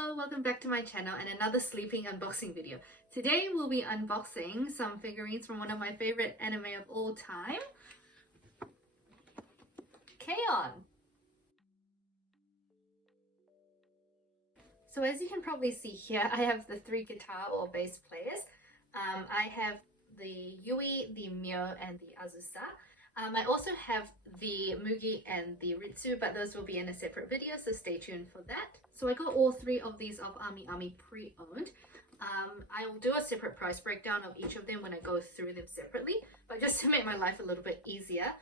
Hello, welcome back to my channel and another sleeping unboxing video. Today we'll be unboxing some figurines from one of my favorite anime of all time, K-On! So as you can probably see here, I have the three guitar or bass players. I have the Yui, the Mio, and the Azusa. I also have the Mugi and the Ritsu, but those will be in a separate video, so stay tuned for that. So I got all three of these of amiami pre-owned. I will do a separate price breakdown of each of them when I go through them separately, but just to make my life a little bit easier,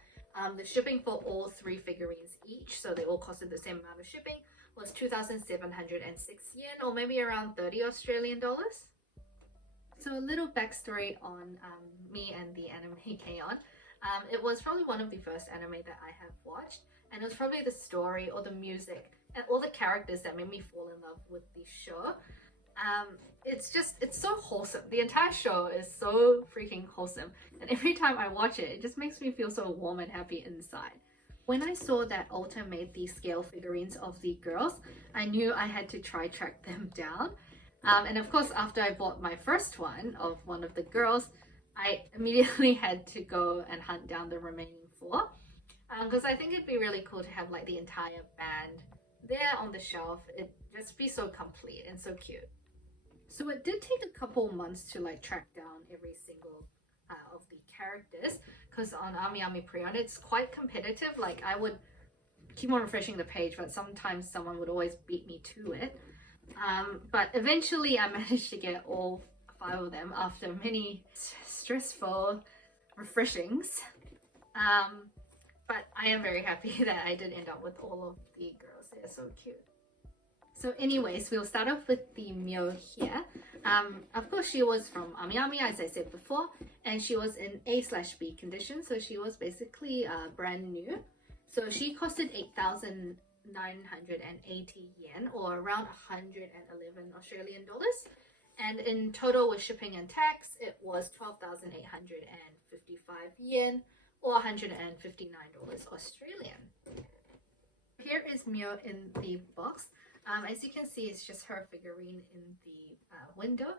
the shipping for all three figurines each, so they all costed the same amount of shipping, was 2,706 yen, or maybe around 30 Australian dollars. So a little backstory on me and the anime K-On! It was probably one of the first anime that I have watched, and it was probably the story or the music and all the characters that made me fall in love with the show. It's so wholesome. The entire show is so freaking wholesome, and every time I watch it, it just makes me feel so warm and happy inside. When I saw that Ulta made these scale figurines of the girls, I knew I had to try track them down. And of course, after I bought my first one of one of the girls, I immediately had to go and hunt down the remaining four, because I think it'd be really cool to have like the entire band there on the shelf. It'd just be so complete and so cute. So it did take a couple months to like track down every single of the characters, because on amiami pre-owned it's quite competitive. Like I would keep on refreshing the page, but sometimes someone would always beat me to it. But eventually I managed to get all 5 of them after many stressful refreshings. But I am very happy that I did end up with all of the girls. They're so cute. So anyways, we'll start off with the Mio here. Of course, she was from amiami, as I said before, and she was in A/B condition, so she was basically brand new. So she costed 8,980 yen, or around 111 Australian dollars. And in total with shipping and tax, it was 12,855 yen, or $159 Australian. Here is Mio in the box. As you can see, it's just her figurine in the window.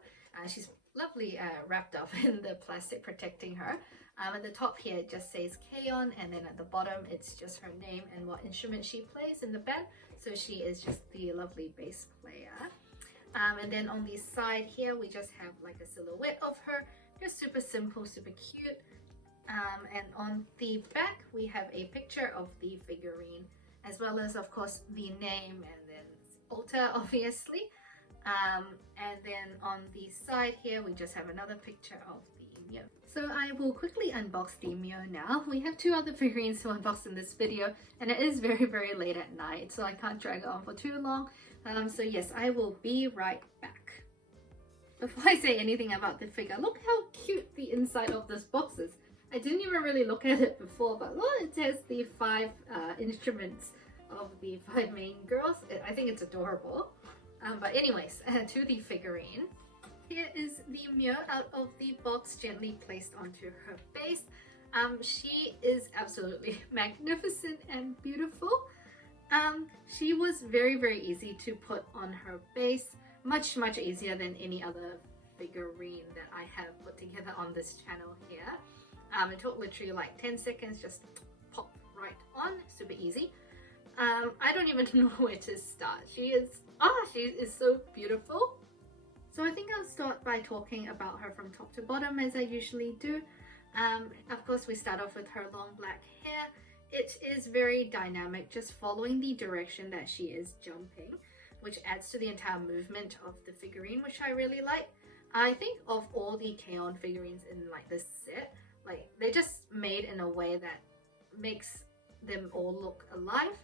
She's lovely wrapped up in the plastic protecting her. At the top here it just says K-On!, and then at the bottom it's just her name and what instrument she plays in the band. So she is just the lovely bass player. And then on the side here we just have like a silhouette of her, just super simple, super cute. And on the back we have a picture of the figurine, as well as of course the name and then Ulta obviously. And then on the side here we just have another picture of the Mio. So I will quickly unbox the Mio now. We have 2 other figurines to unbox in this video, and it is very late at night, so I can't drag it on for too long. So yes, I will be right back. Before I say anything about the figure, look how cute the inside of this box is. I didn't even really look at it before, but look, it has the 5 instruments of the 5 main girls. I think it's adorable. But anyways, to the figurine. Here is the Mio out of the box, gently placed onto her base. She is absolutely magnificent and beautiful. She was very easy to put on her base, much easier than any other figurine that I have put together on this channel here. It took literally like 10 seconds, just pop right on, super easy. I don't even know where to start. She is so beautiful. So I think I'll start by talking about her from top to bottom, as I usually do. Of course, we start off with her long black hair. It is very dynamic, just following the direction that she is jumping, which adds to the entire movement of the figurine, which I really like. I think of all the K-On! Figurines in like this set, like they're just made in a way that makes them all look alive.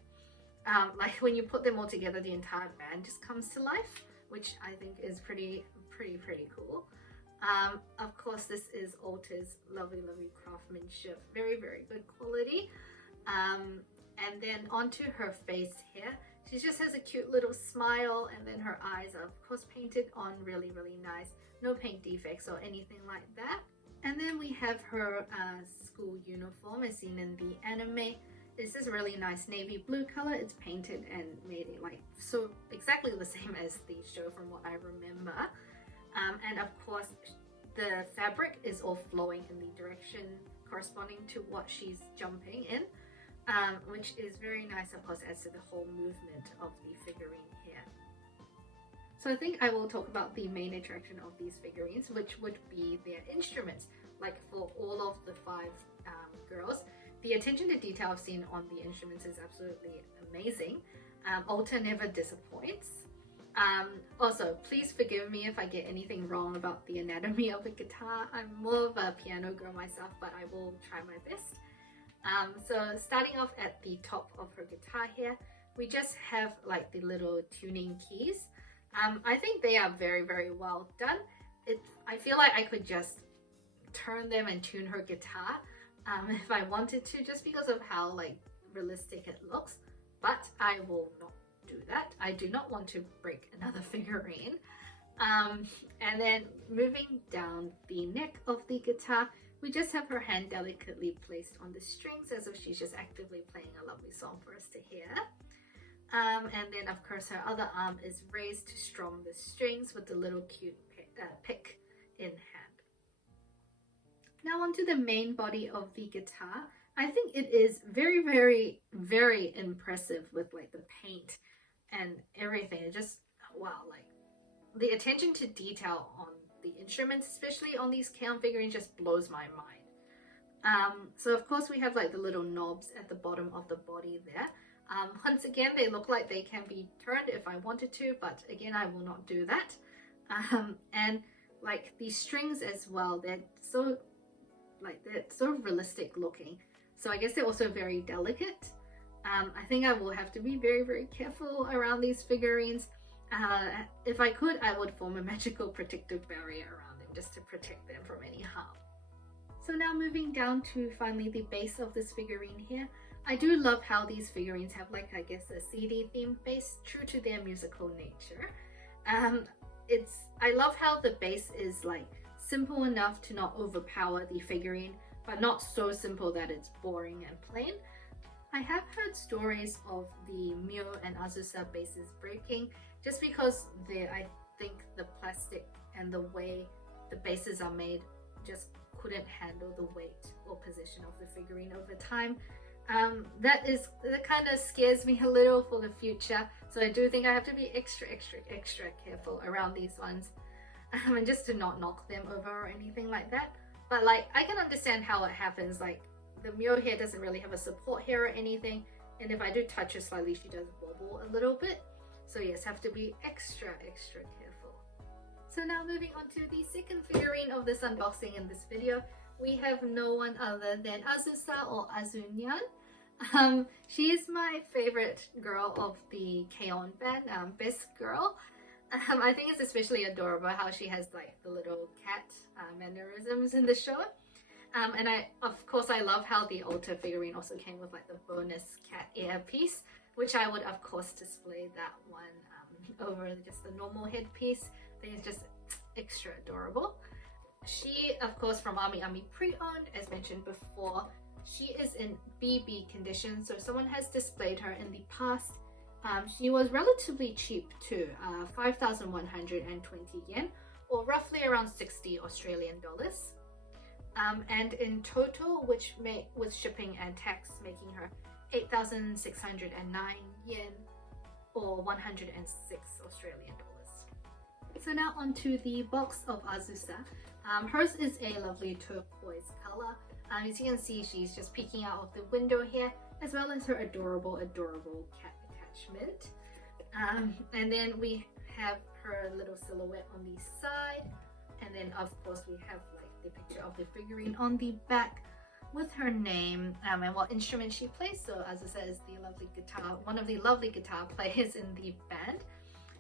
Like when you put them all together, the entire band just comes to life, which I think is pretty cool. Of course, this is Ulta's lovely craftsmanship, very good quality. And then onto her face here, she just has a cute little smile, and then her eyes are of course painted on really nice, no paint defects or anything like that. And then we have her school uniform as seen in the anime. This is really nice navy blue color. It's painted and made it like so exactly the same as the show from what I remember. And of course the fabric is all flowing in the direction corresponding to what she's jumping in, which is very nice. Of course, adds to the whole movement of the figurine here. So I think I will talk about the main attraction of these figurines, which would be their instruments. Like for all of the 5 girls, the attention to detail I've seen on the instruments is absolutely amazing. Alta never disappoints. Also, please forgive me if I get anything wrong about the anatomy of a guitar. I'm more of a piano girl myself, but I will try my best. So starting off at the top of her guitar here, we just have like the little tuning keys. I think they are very, very well done. I feel like I could just turn them and tune her guitar if I wanted to, just because of how like realistic it looks, but I will not do that. I do not want to break another figurine. And then moving down the neck of the guitar, we just have her hand delicately placed on the strings as if she's just actively playing a lovely song for us to hear. And then of course her other arm is raised to strum the strings with the little cute pick in hand. Now onto the main body of the guitar. I think it is very, very, very impressive with like the paint and everything. It just, wow, like the attention to detail on the instruments, especially on these K-On figurines, just blows my mind. So of course we have like the little knobs at the bottom of the body there. Once again, they look like they can be turned if I wanted to, but again, I will not do that. And like the strings as well, they're so realistic looking. So I guess they're also very delicate. I think I will have to be very, very careful around these figurines. If I could, I would form a magical protective barrier around them just to protect them from any harm. So now moving down to finally the base of this figurine here. I do love how these figurines have like, I guess, a CD theme base, true to their musical nature. I love how the base is like simple enough to not overpower the figurine, but not so simple that it's boring and plain. I have heard stories of the Mio and Azusa bases breaking just because I think the plastic and the way the bases are made just couldn't handle the weight or position of the figurine over time. That kind of scares me a little for the future, so I do think I have to be extra careful around these ones, and just to not knock them over or anything like that. But like, I can understand how it happens. Like the Mio here doesn't really have a support here or anything, and if I do touch her slightly, she does wobble a little bit. So yes, have to be extra careful. So now moving on to the second figurine of this unboxing in this video, we have no one other than Azusa or Azunyan. She is my favorite girl of the K-On band, best girl. I think it's especially adorable how she has like the little cat mannerisms in the show. And of course I love how the Alta figurine also came with like the bonus cat earpiece, which I would of course display that one over just the normal headpiece. I think it's just extra adorable. She, of course, from Amiami pre-owned, as mentioned before. She is in BB condition, so someone has displayed her in the past. She was relatively cheap too, 5,120 yen, or roughly around 60 Australian dollars. And in total, which with shipping and tax, making her 8,609 yen, or 106 Australian dollars. So now onto the box of Azusa. Hers is a lovely turquoise color. As you can see, she's just peeking out of the window here, as well as her adorable cat attachment. And then we have her little silhouette on the side, and then of course we have like the picture of the figurine on the back with her name and what instrument she plays. So Azusa is the lovely guitar, one of the lovely guitar players in the band.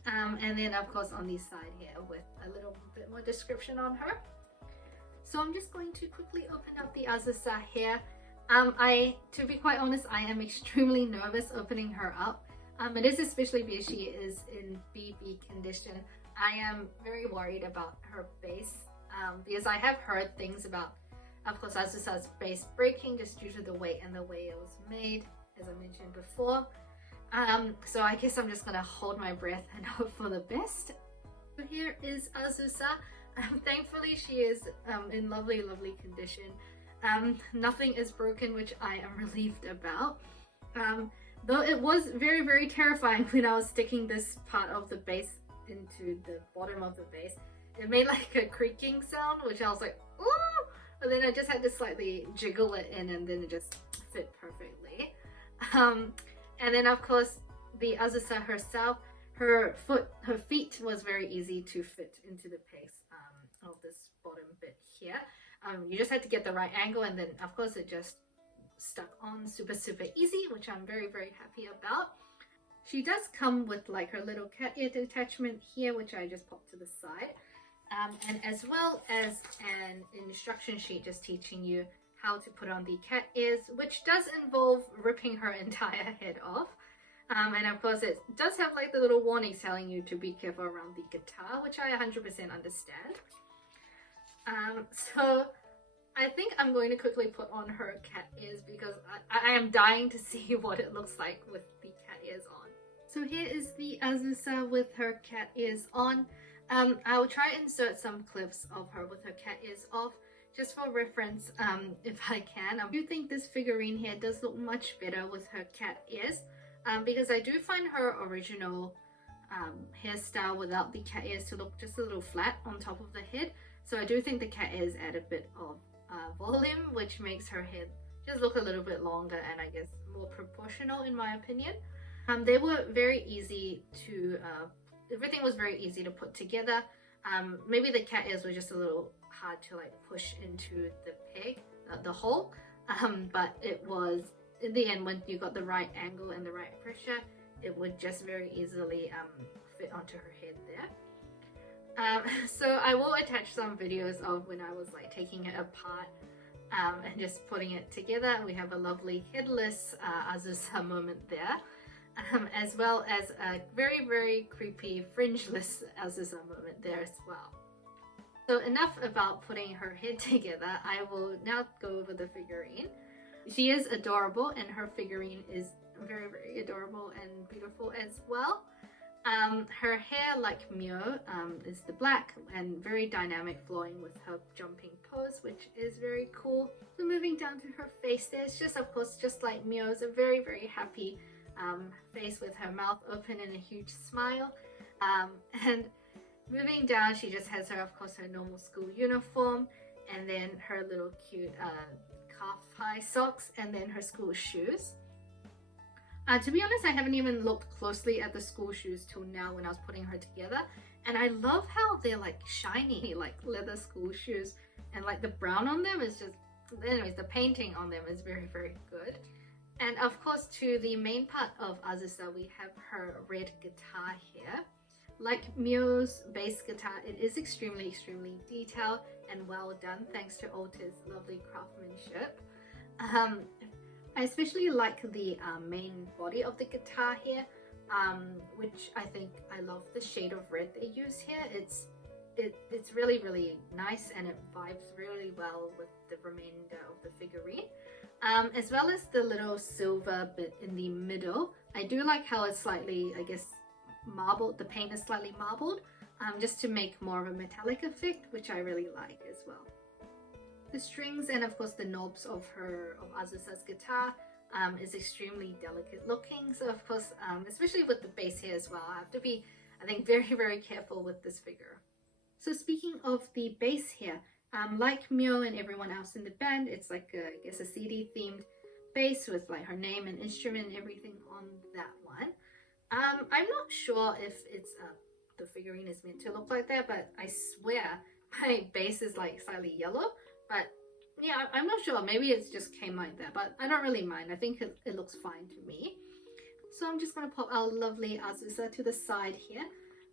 And then of course on the side here with a little bit more description on her. So I'm just going to quickly open up the Azusa here. To be quite honest, I am extremely nervous opening her up. It is especially because she is in BB condition. I am very worried about her base because I have heard things about, of course, Azusa's base breaking just due to the weight and the way it was made. as I mentioned before. So I guess I'm just gonna hold my breath and hope for the best. So here is Azusa. Thankfully she is in lovely condition. Nothing is broken, which I am relieved about. Though it was very terrifying when I was sticking this part of the base into the bottom of the base. It made like a creaking sound, which I was like, ooh! But then I just had to slightly jiggle it in and then it just fit perfectly. And then of course the Azusa herself, her feet was very easy to fit into the base of this bottom bit here. You just had to get the right angle, and then of course it just stuck on super easy, which I'm very happy about. She does come with like her little cat ear attachment here, which I just popped to the side, and as well as an instruction sheet just teaching you how to put on the cat ears, which does involve ripping her entire head off. And of course it does have like the little warnings telling you to be careful around the guitar, which I 100% understand. So I think I'm going to quickly put on her cat ears because I am dying to see what it looks like with the cat ears on. So here is the Azusa with her cat ears on. I will try and insert some clips of her with her cat ears off, just for reference, if I can. I do think this figurine here does look much better with her cat ears, because I do find her original hairstyle without the cat ears to look just a little flat on top of the head. So I do think the cat ears add a bit of volume, which makes her head just look a little bit longer and I guess more proportional in my opinion. They were very easy to, everything was very easy to put together. Maybe the cat ears were just a little hard to like push into the peg, the hole, but it was, in the end, when you got the right angle and the right pressure, it would just very easily fit onto her head there. So I will attach some videos of when I was like taking it apart and just putting it together. We have a lovely headless Azusa moment there, as well as a very creepy fringeless Azusa moment there as well. So enough about putting her head together. I will now go over the figurine. She is adorable and her figurine is very adorable and beautiful as well. Her hair, like Mio, is the black and very dynamic, flowing with her jumping pose, which is very cool. So moving down to her face, there's just, of course, just like Mio's, a very happy face with her mouth open and a huge smile. And moving down, she just has her, of course, her normal school uniform, and then her little cute calf-high socks, and then her school shoes. To be honest, I haven't even looked closely at the school shoes till now when I was putting her together, and I love how they're like shiny, like leather school shoes, and like the brown on them is just, anyways, the painting on them is very good. And of course, to the main part of Azusa, we have her red guitar here. Like Mio's bass guitar, it is extremely detailed and well done, thanks to Alta's lovely craftsmanship. I especially like the main body of the guitar here, which I think I love the shade of red they use here. It's really nice and it vibes really well with the remainder of the figurine, as well as the little silver bit in the middle. I do like how it's slightly, I guess, marbled. The paint is slightly marbled, just to make more of a metallic effect, which I really like as well. The strings and of course the knobs of Azusa's guitar is extremely delicate looking. So of course, especially with the bass here as well, I have to be, I think, very careful with this figure. So speaking of the bass here, like Mio and everyone else in the band, it's like I guess a CD themed bass with like her name and instrument and everything on that one. I'm not sure if it's the figurine is meant to look like that, but I swear my bass is like slightly yellow. But yeah, I'm not sure. Maybe it just came like that, but I don't really mind. I think it looks fine to me. So I'm just going to pop our lovely Azusa to the side here.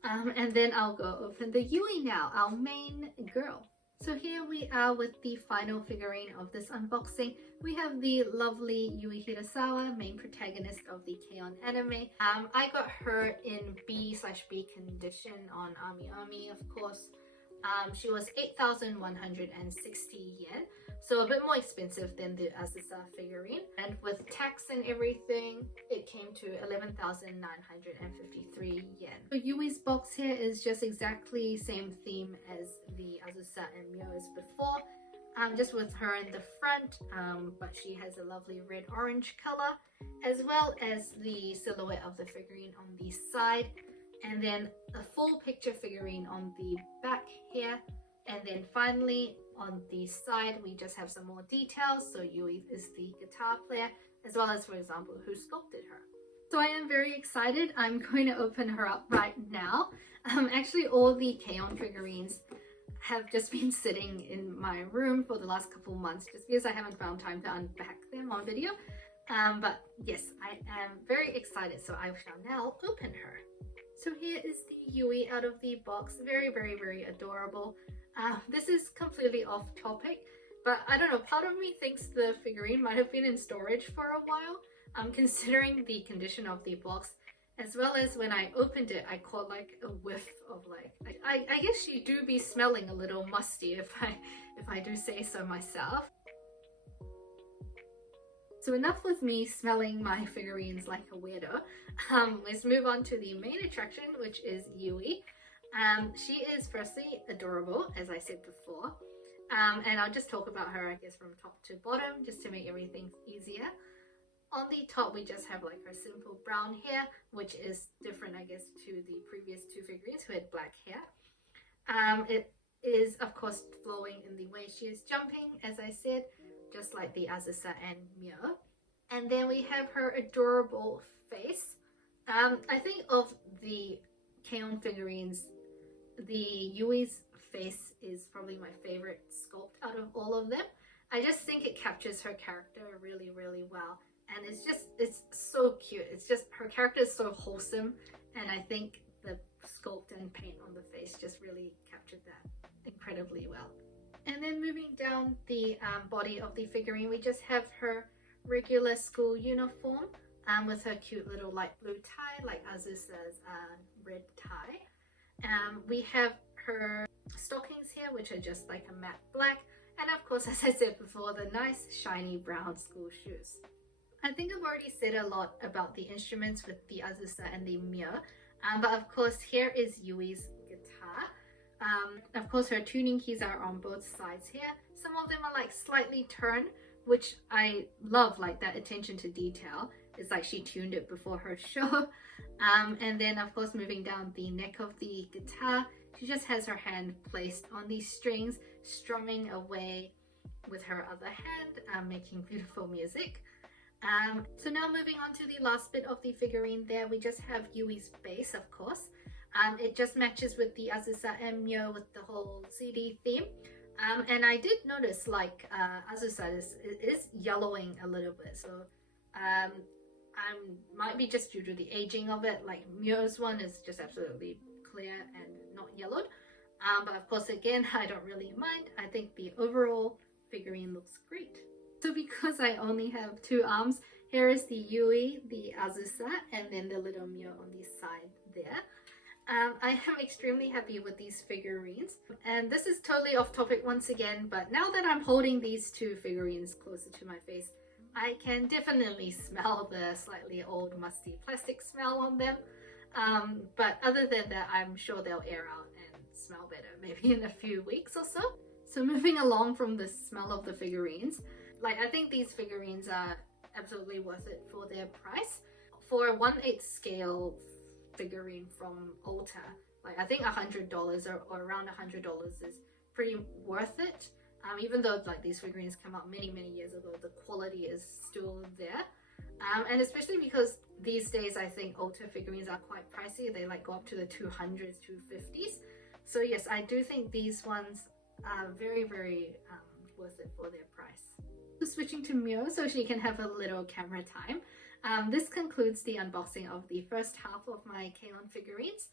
And then I'll go open the Yui now, our main girl. So here we are with the final figurine of this unboxing. We have the lovely Yui Hirasawa, main protagonist of the K-On! Anime. I got her in B/B condition on amiami, of course. She was 8,160 yen, so a bit more expensive than the Azusa figurine. And with tax and everything, it came to 11,953 yen. So Yui's box here is just exactly same theme as the Azusa and Myo's before. Just with her in the front, but she has a lovely red-orange color, as well as the silhouette of the figurine on the side, and then a full picture figurine on the back here, and then finally on the side we just have some more details. So Yui is the guitar player, as well as, for example, who sculpted her. So I am very excited. I'm going to open her up right now. Actually, all the K-On figurines have just been sitting in my room for the last couple months just because I haven't found time to unpack them on video. But yes, I am very excited, so I shall now open her. So here is the Yui out of the box. Very, very, very adorable. This is completely off topic, but I don't know, part of me thinks the figurine might have been in storage for a while, considering the condition of the box. As well as when I opened it, I caught like a whiff of like, I guess she do be smelling a little musty if I do say so myself. So enough with me smelling my figurines like a weirdo. Let's move on to the main attraction, which is Yui. She is firstly adorable, as I said before. And I'll just talk about her, I guess, from top to bottom, just to make everything easier. On the top, we just have like her simple brown hair, which is different, I guess, to the previous two figurines who had black hair. It is, of course, flowing in the way she is jumping, as I said, just like the Azusa and Myo. And then we have her adorable face. I think of the K-On figurines, the Yui's face is probably my favorite sculpt out of all of them. I just think it captures her character really, really well. And it's so cute. It's just, her character is so wholesome, and I think the sculpt and paint on the face just really captured that incredibly well. And then moving down the body of the figurine, we just have her regular school uniform with her cute little light blue tie, like Azusa's red tie. We have her stockings here, which are just like a matte black, and of course, as I said before, the nice shiny brown school shoes. I think I've already said a lot about the instruments with the Azusa and the Myo, but of course here is Yui's guitar. Of course her tuning keys are on both sides here. Some of them are like slightly turned, which I love, like that attention to detail. It's like she tuned it before her show. And then of course moving down the neck of the guitar, she just has her hand placed on these strings, strumming away with her other hand, making beautiful music. So now moving on to the last bit of the figurine there, we just have Yui's base, of course. It just matches with the Azusa and Myo with the whole CD theme. And I did notice like Azusa is yellowing a little bit, so might be just due to the aging of it. Like Myo's one is just absolutely clear and not yellowed. But of course, again, I don't really mind. I think the overall figurine looks great. So because I only have two arms, here is the Yui, the Azusa, and then the little Myo on the side there. I am extremely happy with these figurines. And this is totally off topic once again, but now that I'm holding these two figurines closer to my face, I can definitely smell the slightly old musty plastic smell on them. But other than that, I'm sure they'll air out and smell better, maybe in a few weeks or so. So moving along from the smell of the figurines, like I think these figurines are absolutely worth it for their price. For a 1/8 scale figurine from Ulta, like I think $100 or around $100 is pretty worth it. Even though like these figurines came out many years ago, the quality is still there. And especially because these days I think Ulta figurines are quite pricey. They like go up to the 200s, 250s. So yes, I do think these ones are very worth it for their price. So switching to Myo so she can have a little camera time. This concludes the unboxing of the first half of my K-On figurines.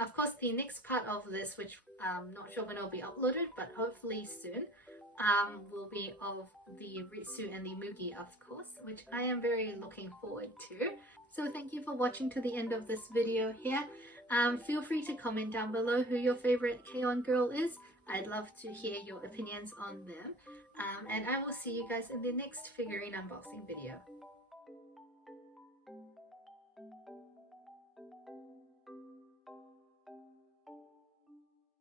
Of course, the next part of this, which I'm not sure when it'll be uploaded, but hopefully soon, will be of the Ritsu and the Mugi, of course, which I am very looking forward to. So thank you for watching to the end of this video here. Feel free to comment down below who your favorite K-On girl is. I'd love to hear your opinions on them. And I will see you guys in the next figurine unboxing video.